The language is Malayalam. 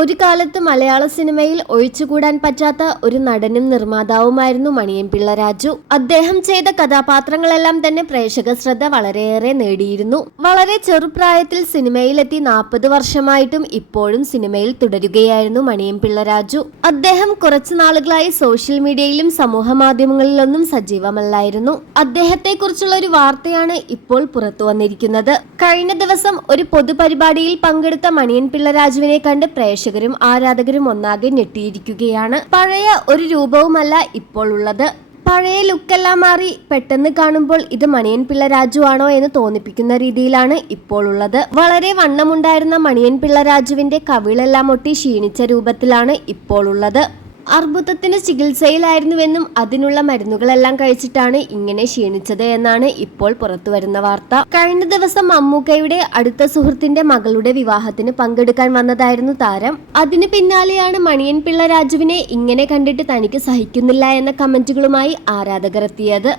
ഒരു കാലത്ത് മലയാള സിനിമയിൽ ഒഴിച്ചുകൂടാൻ പറ്റാത്ത ഒരു നടനും നിർമ്മാതാവുമായിരുന്നു മണിയൻ പിള്ള രാജു. അദ്ദേഹം ചെയ്ത കഥാപാത്രങ്ങളെല്ലാം തന്നെ പ്രേക്ഷക ശ്രദ്ധ വളരെയേറെ നേടിയിരുന്നു. വളരെ ചെറുപ്രായത്തിൽ സിനിമയിലെത്തി 40 വർഷമായിട്ടും ഇപ്പോഴും സിനിമയിൽ തുടരുകയായിരുന്നു മണിയൻ പിള്ള രാജു. അദ്ദേഹം കുറച്ചു നാളുകളായി സോഷ്യൽ മീഡിയയിലും സമൂഹ മാധ്യമങ്ങളിലൊന്നും സജീവമല്ലായിരുന്നു. അദ്ദേഹത്തെ കുറിച്ചുള്ള ഒരു വാർത്തയാണ് ഇപ്പോൾ പുറത്തു വന്നിരിക്കുന്നത്. കഴിഞ്ഞ ദിവസം ഒരു പൊതുപരിപാടിയിൽ പങ്കെടുത്ത മണിയൻ പിള്ള രാജുവിനെ കണ്ട് പ്രേക്ഷകരും ആരാധകരും ഒന്നാകെ ഞെട്ടിയിരിക്കുകയാണ്. പഴയ ഒരു രൂപവുമല്ല ഇപ്പോൾ ഉള്ളത്. പഴയ ലുക്കെല്ലാം മാറി പെട്ടെന്ന് കാണുമ്പോൾ ഇത് മണിയൻ പിള്ള രാജു ആണോ എന്ന് തോന്നിപ്പിക്കുന്ന രീതിയിലാണ് ഇപ്പോൾ ഉള്ളത്. വളരെ വണ്ണമുണ്ടായിരുന്ന മണിയൻ പിള്ള രാജുവിന്റെ കവിളെല്ലാം ഒട്ടി ക്ഷീണിച്ച രൂപത്തിലാണ് ഇപ്പോൾ ഉള്ളത്. അർബുദത്തിന് ചികിത്സയിലായിരുന്നുവെന്നും അതിനുള്ള മരുന്നുകളെല്ലാം കഴിച്ചിട്ടാണ് ഇങ്ങനെ ക്ഷീണിച്ചത് എന്നാണ് ഇപ്പോൾ പുറത്തു വരുന്ന വാർത്ത. കഴിഞ്ഞ ദിവസം മമ്മൂക്കയുടെ അടുത്ത സുഹൃത്തിന്റെ മകളുടെ വിവാഹത്തിന് പങ്കെടുക്കാൻ വന്നതായിരുന്നു താരം. അതിന് പിന്നാലെയാണ് മണിയൻ പിള്ള രാജുവിനെ ഇങ്ങനെ കണ്ടിട്ട് തനിക്ക് സഹിക്കുന്നില്ല എന്ന കമന്റുകളുമായി ആരാധകർ എത്തിയത്.